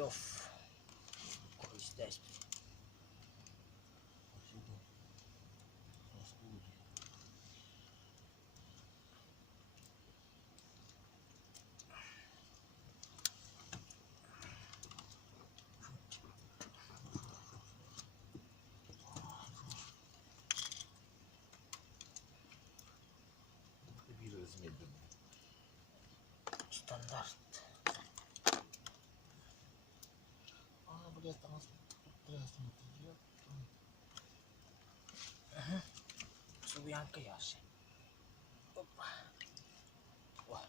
клев. Ой, здесь. Стандарт. Блядь, там прекрасно идет. Subihan kaya siya. Opa. Wah.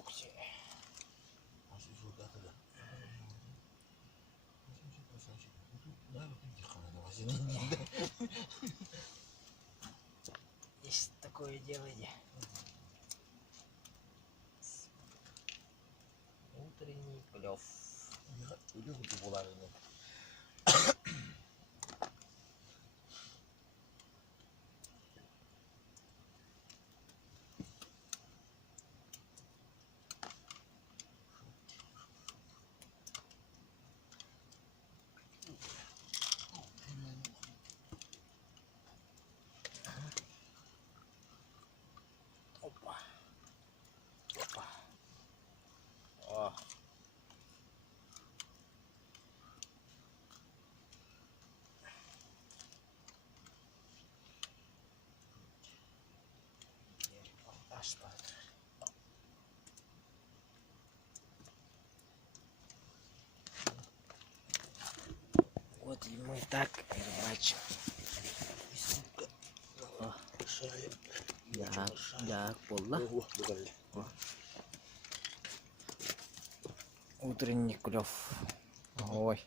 Oke. Masih sudah ada. Masih Есть такое делание. Утренний клев. Udah bulan ini. Opa. Opa. Oh. Aspal. Вот и мы так бачим. Ya pola. Утренний клев. Ой.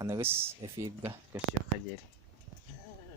Ano guys, efib ka kasi kajer.